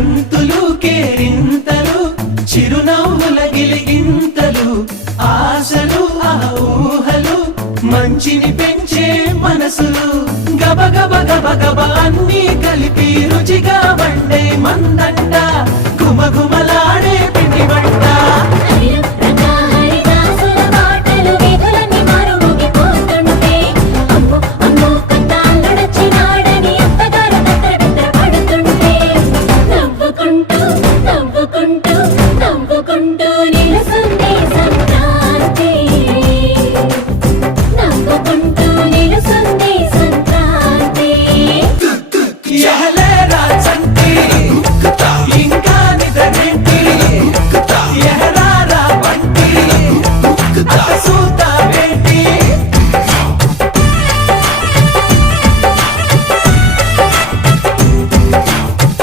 గంతులు కేరింతలు చిరునవ్వుల గిలిగింతలు ఆశలు ఆ ఊహలు మంచిని పెంచే మనసులు గబ గబ గబ గబ అన్నీ కలిపి రుచిగా